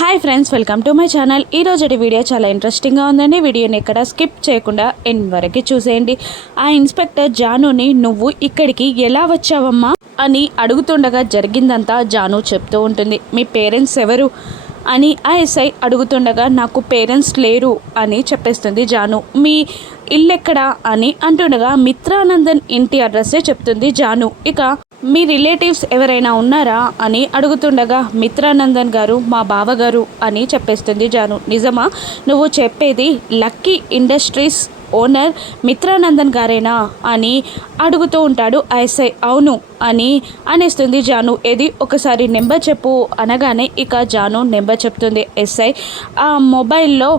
Hi friends, welcome to my channel. ఈరోజు video చాలా ఇంట్రెస్టింగ్గా ఉందండి. వీడియోని ఎక్కడ స్కిప్ చేయకుండా ఎండ్ వరకు చూసేయండి. ఆ ఇన్స్పెక్టర్ జానుని నువ్వు ఇక్కడికి ఎలా వచ్చావమ్మా అని అడుగుతుండగా జరిగిందంతా జాను చెప్తూ ఉంటుంది. మీ పేరెంట్స్ ఎవరు అని ఆ ఎస్ఐ అడుగుతుండగా నాకు పేరెంట్స్ లేరు అని చెప్పేస్తుంది జాను. మీ ఇల్లు ఎక్కడా అని అంటుండగా మిత్రానందన్ ఇంటి అడ్రస్సే చెప్తుంది జాను. ఇక మీ రిలేటివ్స్ ఎవరైనా ఉన్నారా అని అడుగుతుండగా మిత్రానందన్ గారు మా బావగారు అని చెప్పేస్తుంది జాను. నిజమా నువ్వు చెప్పేది? లక్కీ ఇండస్ట్రీస్ ఓనర్ మిత్రానందన్ గారేనా అని అడుగుతూ ఉంటాడు ఎస్ఐ. అవును అని అనేస్తుంది జాను. ఏది ఒకసారి నెంబర్ చెప్పు అనగానే ఇక జాను నెంబర్ చెప్తుంది. ఎస్ఐ ఆ మొబైల్లో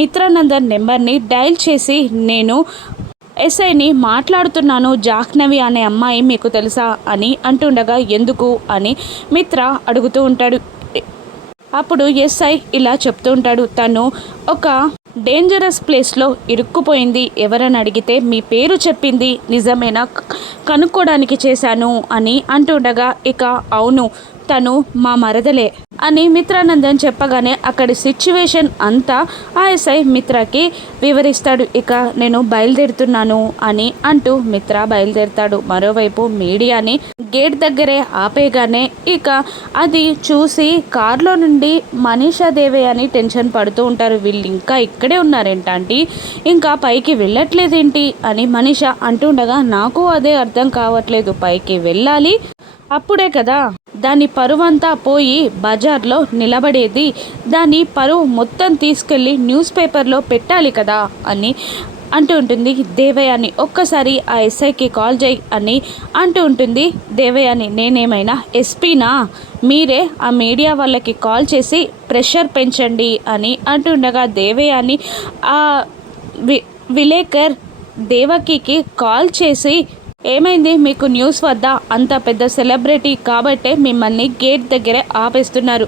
మిత్రానందన్ నెంబర్ని డయల్ చేసి నేను ఎస్ఐని మాట్లాడుతున్నాను, జాహ్నవి అనే అమ్మాయి మీకు తెలుసా అని అంటుండగా ఎందుకు అని మిత్ర అడుగుతూ ఉంటాడు. అప్పుడు ఎస్ఐ ఇలా చెప్తూ ఉంటాడు, తను ఒక డేంజరస్ ప్లేస్లో ఇరుక్కుపోయింది, ఎవరని అడిగితే మీ పేరు చెప్పింది, నిజమేనా కనుక్కోవడానికి చేశాను అని అంటుండగా ఇక అవును తను మా మరదలే అని మిత్రానందన్ చెప్పగానే అక్కడి సిచ్యువేషన్ అంతా ఆ ఎస్ఐ మిత్రకి వివరిస్తాడు. ఇక నేను బయలుదేరుతున్నాను అని అంటూ మిత్ర బయలుదేరుతాడు. మరోవైపు మీడియాని గేట్ దగ్గరే ఆపేగానే ఇక అది చూసి కారులో నుండి మనీషా దేవి అని టెన్షన్ పడుతూ ఉంటారు. వీళ్ళు ఇంకా ఇక్కడే ఉన్నారేంటంటే ఇంకా పైకి వెళ్ళట్లేదేంటి అని మనీషా అంటుండగా నాకు అదే అర్థం కావట్లేదు, పైకి వెళ్ళాలి అప్పుడే కదా దాని పరువంతా పోయి బజార్లో నిలబడేది, దాని పరువు మొత్తం తీసుకెళ్ళి న్యూస్ పేపర్లో పెట్టాలి కదా అని అంటూ ఉంటుంది దేవయాని. ఒక్కసారి ఆ ఎస్ఐకి కాల్ చేయి అని అంటూ ఉంటుంది దేవయాని. నేనేమైనా ఎస్పీనా? మీరే ఆ మీడియా వాళ్ళకి కాల్ చేసి ప్రెషర్ పెంచండి అని అంటుండగా దేవయాని ఆ విలేకర్ దేవకికి కాల్ చేసి ఏమైంది, మీకు న్యూస్ వద్ద అంత పెద్ద సెలబ్రిటీ కాబట్టే మిమ్మల్ని గేట్ దగ్గరే ఆపేస్తున్నారు,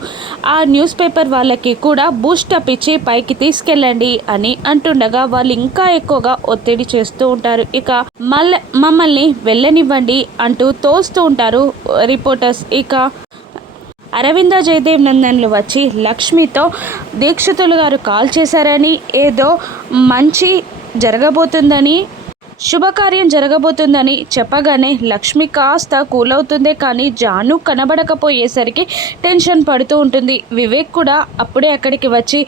ఆ న్యూస్ పేపర్ వాళ్ళకి కూడా బూస్టప్ ఇచ్చి పైకి తీసుకెళ్ళండి అని అంటుండగా వాళ్ళు ఇంకా ఎక్కువగా ఒత్తిడి చేస్తూ ఉంటారు. ఇక మమ్మల్ని వెళ్ళనివ్వండి అంటూ తోస్తూ ఉంటారు రిపోర్టర్స్. ఇక అరవింద జయదేవ్ నందన్లు వచ్చి లక్ష్మితో దీక్షితులు గారు కాల్ చేశారని, ఏదో మంచి జరగబోతుందని, శుభకార్యం జరగబోతుందని చెప్పగానే లక్ష్మి కాస్త కూల్ అవుతుందే కానీ జాను కనబడకపోయేసరికి టెన్షన్ పడుతూ ఉంటుంది. వివేక్ కూడా అప్పుడే అక్కడికి వచ్చి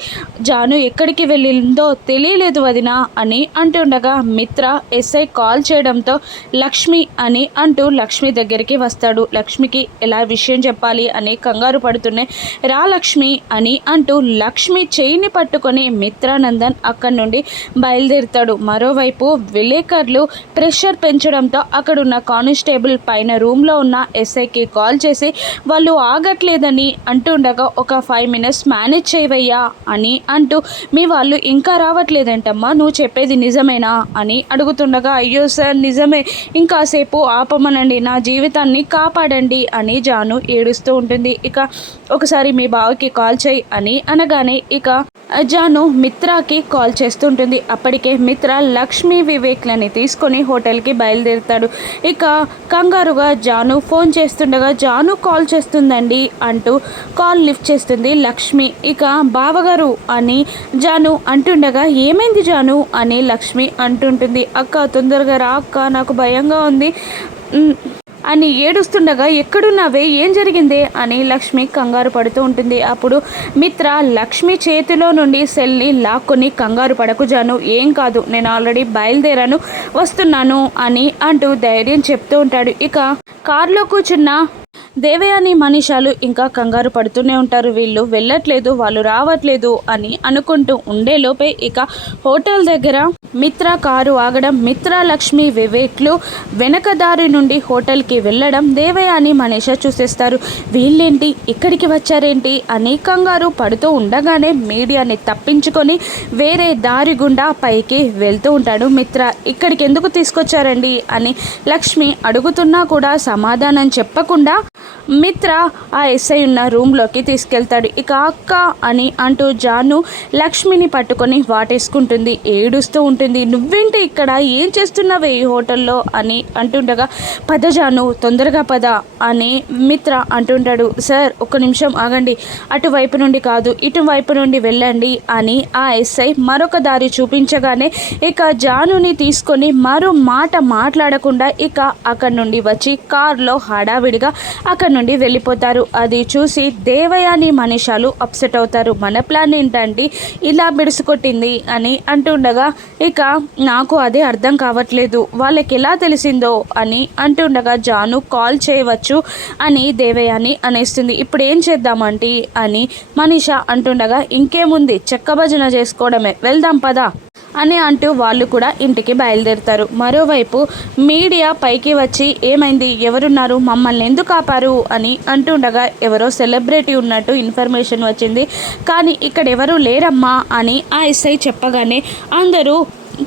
జాను ఎక్కడికి వెళ్ళిందో తెలియలేదు వదినా అని అంటుండగా మిత్ర ఎస్ఐ కాల్ చేయడంతో లక్ష్మి అని అంటూ లక్ష్మి దగ్గరికి వస్తాడు. లక్ష్మికి ఎలా విషయం చెప్పాలి అని కంగారు పడుతూనే రా లక్ష్మి అని అంటూ లక్ష్మి చేయిని పట్టుకొని మిత్రానందన్ అక్కడి నుండి బయలుదేరుతాడు. మరోవైపు విలేకరులు ప్రెషర్ పెంచడంతో అక్కడున్న కానిస్టేబుల్ పైన రూమ్లో ఉన్న ఎస్ఐకి కాల్ చేసి వాళ్ళు ఆగట్లేదని అంటుండగా ఒక 5 minutes మేనేజ్ చేయవయ్యా అని అంటూ మీ వాళ్ళు ఇంకా రావట్లేదంటమ్మా, నువ్వు చెప్పేది నిజమేనా అని అడుగుతుండగా అయ్యో సార్ నిజమే, ఇంకాసేపు ఆపమనండి, నా జీవితాన్ని కాపాడండి అని జాను ఏడుస్తూ ఉంటుంది. ఇక ఒకసారి మీ బావకి కాల్ చేయి అని అనగానే ఇక జాను మిత్రాకి కాల్ చేస్తుంటుంది. అప్పటికే మిత్ర లక్ష్మి వివేక్లని తీసుకొని హోటల్కి బయలుదేరుతాడు. ఇక కంగారుగా జాను ఫోన్ చేస్తుండగా జాను కాల్ చేస్తుందండి అంటూ కాల్ లిఫ్ట్ చేస్తుంది లక్ష్మి. ఇక బావగారు అని జాను అంటుండగా ఏమైంది జాను అని లక్ష్మి అంటుంటుంది. అక్క తొందరగా రా అక్క, నాకు భయంగా ఉంది అని ఏడుస్తుండగా ఎక్కడున్నావే, ఏం జరిగిందే అని లక్ష్మి కంగారు పడుతూ ఉంటుంది. అప్పుడు మిత్ర లక్ష్మి చేతిలో నుండి సెల్ని లాక్కొని కంగారు పడకు జాను, ఏం కాదు, నేను ఆల్రెడీ బయలుదేరాను, వస్తున్నాను అని అంటూ ధైర్యం చెప్తూ ఉంటాడు. ఇక కారులో కూర్చున్న దేవయాని మనీషాలు ఇంకా కంగారు పడుతూనే ఉంటారు. వీళ్ళు వెళ్ళట్లేదు, వాళ్ళు రావట్లేదు అని అనుకుంటూ ఉండేలోపే ఇక హోటల్ దగ్గర మిత్ర కారు ఆగడం, మిత్ర లక్ష్మి వివేక్లు వెనక దారి నుండి హోటల్కి వెళ్ళడం దేవయాని మనీషా చూసేస్తారు. వీళ్ళేంటి ఇక్కడికి వచ్చారేంటి అని కంగారు పడుతూ ఉండగానే మీడియాని తప్పించుకొని వేరే దారి గుండా పైకి వెళ్తూ ఉంటాడు మిత్ర. ఇక్కడికి ఎందుకు తీసుకొచ్చారండి అని లక్ష్మి అడుగుతున్నా కూడా సమాధానం చెప్పకుండా మిత్ర ఆ ఎస్ఐ ఉన్న రూమ్లోకి తీసుకెళ్తాడు. ఇక అక్క అని అంటూ జాను లక్ష్మిని పట్టుకొని వాటేసుకుంటుంది, ఏడుస్తూ ఉంటుంది. ఉంటుంది. నువ్వేంటి ఇక్కడ, ఏం చేస్తున్నావే ఈ హోటల్లో అని అంటుండగా, పద జాను తొందరగా పద అని మిత్ర అంటుంటాడు. సార్ ఒక్క నిమిషం ఆగండి, అటువైపు నుండి కాదు ఇటువైపు నుండి వెళ్ళండి అని ఆ ఎస్ఐ మరొక దారి చూపించగానే ఇక జానుని తీసుకొని మరో మాట మాట్లాడకుండా ఇక అక్కడి నుండి వచ్చి కార్లో హడావిడిగా అక్కడి నుండి వెళ్ళిపోతారు. అది చూసి దేవయాని మనిషాలు అప్సెట్ అవుతారు. మన ప్లాన్ ఏంటంటే ఇలా బిడుసుకొట్టింది అని అంటుండగా ఇక నాకు అదే అర్థం కావట్లేదు, వాళ్ళకి ఎలా తెలిసిందో అని అంటుండగా జాను కాల్ చేయవచ్చు అని దేవయాని అనేస్తుంది. ఇప్పుడు ఏం చేద్దామంటే అని మనీషా అంటుండగా ఇంకేముంది చెక్క భజన చేసుకోవడమే, వెళ్దాం పదా అని అంటూ వాళ్ళు కూడా ఇంటికి బయలుదేరుతారు. మరోవైపు మీడియా పైకి వచ్చి ఏమైంది, ఎవరున్నారు, మమ్మల్ని ఎందుకు ఆపారు అని అంటుండగా ఎవరో సెలబ్రిటీ ఉన్నట్టు ఇన్ఫర్మేషన్ వచ్చింది, కానీ ఇక్కడ ఎవరు లేరమ్మా అని ఆ ఎస్ఐ చెప్పగానే అందరూ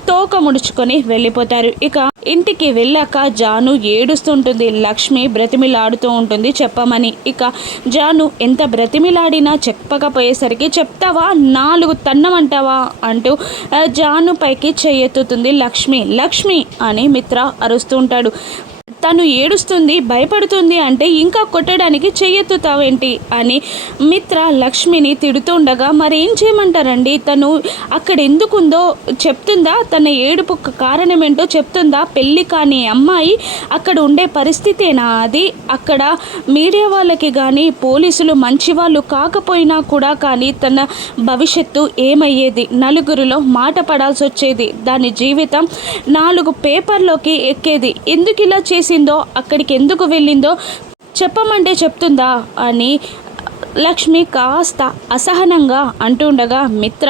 తోక ముడుచుకొని వెళ్ళిపోతారు. ఇక ఇంటికి వెళ్ళాక జాను ఏడుస్తుంటుంది. లక్ష్మి బ్రతిమిలాడుతూ ఉంటుంది చెప్పమని. ఇక జాను ఎంత బ్రతిమిలాడినా చెప్పకపోయేసరికి చెప్తావా, 4 తన్నమంటావా అంటూ జాను పైకి చెయ్యెత్తుతుంది లక్ష్మి. లక్ష్మి అని మిత్ర అరుస్తూ ఉంటాడు. తను ఏడుస్తుంది, భయపడుతుంది అంటే ఇంకా కొట్టడానికి చెయ్యెత్తుతావేంటి అని మిత్ర లక్ష్మిని తిడుతుండగా మరేం చేయమంటారండి, తను అక్కడ ఎందుకుందో చెప్తుందా, తన ఏడుపు కారణం ఏంటో చెప్తుందా, పెళ్ళి కాని అమ్మాయి అక్కడ ఉండే పరిస్థితేనా అది, అక్కడ మీడియా వాళ్ళకి కానీ పోలీసులు మంచి వాళ్ళు కాకపోయినా కూడా కానీ తన భవిష్యత్తు ఏమయ్యేది, నలుగురిలో మాట పడాల్సి వచ్చేది, దాని జీవితం 4 పేపర్లోకి ఎక్కేది, ఎందుకు ఇలా చేసిందో, అక్కడికి ఎందుకు వెళ్ళిందో చెప్పమంటే చెప్తుందా అని లక్ష్మి కాస్త అసహనంగా అంటుండగా మిత్ర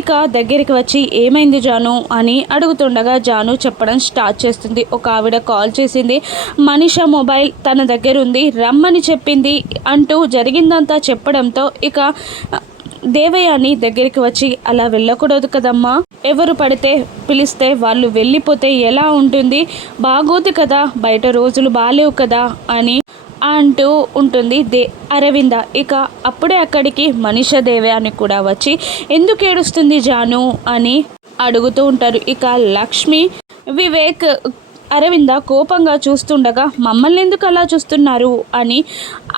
ఇక దగ్గరికి వచ్చి ఏమైంది జాను అని అడుగుతుండగా జాను చెప్పడం స్టార్ట్ చేస్తుంది. ఒక ఆవిడ కాల్ చేసింది, మనీషా మొబైల్ తన దగ్గర ఉంది, రమ్మని చెప్పింది అంటూ జరిగిందంతా చెప్పడంతో ఇక దేవయాని దగ్గరికి వచ్చి అలా వెళ్ళకూడదు కదమ్మా, ఎవరు పడితే పిలిస్తే వాళ్ళు వెళ్ళిపోతే ఎలా ఉంటుంది, బాగోదు కదా, బయట రోజులు బాలేవు కదా అని అంటూ ఉంటుంది అరవింద. ఇక అప్పుడే అక్కడికి మనీషా దేవయాని కూడా వచ్చి ఎందుకు ఏడుస్తుంది జాను అని అడుగుతూ ఉంటారు. ఇక లక్ష్మి వివేక్ అరవింద కోపంగా చూస్తుండగా మమ్మల్ని ఎందుకు అలా చూస్తున్నారు అని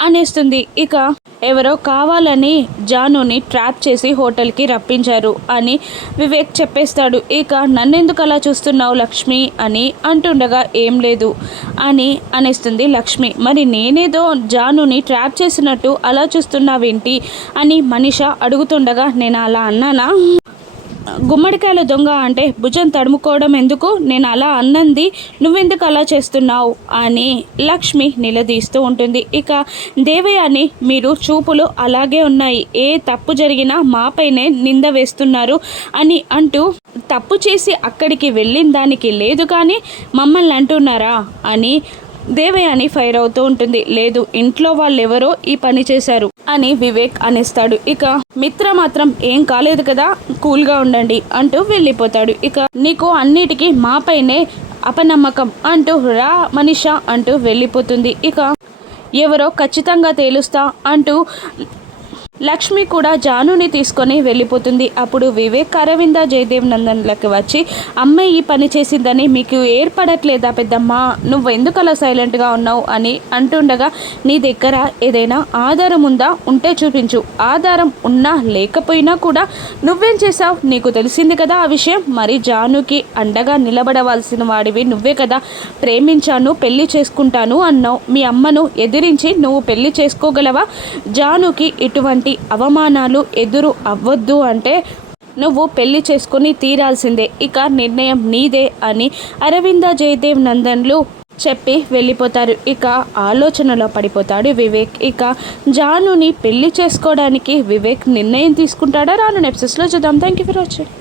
అనేస్తుంది. ఇక ఎవరో కావాలని జానుని ట్రాప్ చేసి హోటల్కి రప్పించారు అని వివేక్ చెప్పేస్తాడు. ఇక నన్నెందుకు అలా చూస్తున్నావు లక్ష్మి అని అంటుండగా ఏం లేదు అని అనేస్తుంది లక్ష్మి. మరి నేనేదో జానుని ట్రాప్ చేసినట్టు అలా చూస్తున్నావేంటి అని మనీషా అడుగుతుండగా నేను అలా అన్నానా, గుమ్మడికాయల దొంగ అంటే భుజం తడుముకోవడం ఎందుకు, నేను అలా అన్నంది నువ్వెందుకు అలా చేస్తున్నావు అని లక్ష్మి నిలదీస్తూ ఉంటుంది. ఇక దేవయాని మీరు చూపులు అలాగే ఉన్నాయి, ఏ తప్పు జరిగినా మాపైనే నింద వేస్తున్నారు అని అంటూ తప్పు చేసి అక్కడికి వెళ్ళిన దానికి లేదు కానీ మమ్మల్ని అంటున్నారా అని దేవయాని ఫైర్ అవుతూ ఉంటుంది. లేదు, ఇంట్లో వాళ్ళెవరో ఈ పని చేశారు అని వివేక్ అనేస్తాడు. ఇక మిత్ర మాత్రం ఏం కాలేదు కదా, కూల్గా ఉండండి అంటూ వెళ్ళిపోతాడు. ఇక నీకు అన్నిటికీ మాపైనే అపనమ్మకం అంటూ రా మనీషా అంటూ వెళ్ళిపోతుంది. ఇక ఎవరో ఖచ్చితంగా తేలుస్తా అంటూ లక్ష్మి కూడా జానుని తీసుకొని వెళ్ళిపోతుంది. అప్పుడు వివేక్ అరవింద జయదేవ్ నందన్లకి వచ్చి అమ్మాయి ఈ పని చేసిందని మీకు ఏర్పడట్లేదా పెద్దమ్మ, నువ్వు ఎందుకు అలా సైలెంట్గా ఉన్నావు అని అంటుండగా నీ దగ్గర ఏదైనా ఆధారం ఉందా, ఉంటే చూపించు, ఆధారం ఉన్నా లేకపోయినా కూడా నువ్వేం చేసావు, నీకు తెలిసింది కదా ఆ విషయం, మరి జానుకి అండగా నిలబడవలసిన వాడివి నువ్వే కదా, ప్రేమించాను పెళ్లి చేసుకుంటాను అన్నావు, మీ అమ్మను ఎదిరించి నువ్వు పెళ్లి చేసుకోగలవా, జానుకి ఇటువంటి అవమానాలు ఎదురు అవ్వద్దు అంటే నువ్వు పెళ్లి చేసుకుని తీరాల్సిందే, ఇక నిర్ణయం నీదే అని అరవింద జయదేవ్ నందన్లు చెప్పి వెళ్ళిపోతారు. ఇక ఆలోచనలో పడిపోతాడు వివేక్. ఇక జానుని పెళ్లి చేసుకోవడానికి వివేక్ నిర్ణయం తీసుకుంటాడా రాను ఎపిసోడ్స్లో చూద్దాం. Thank you for watching.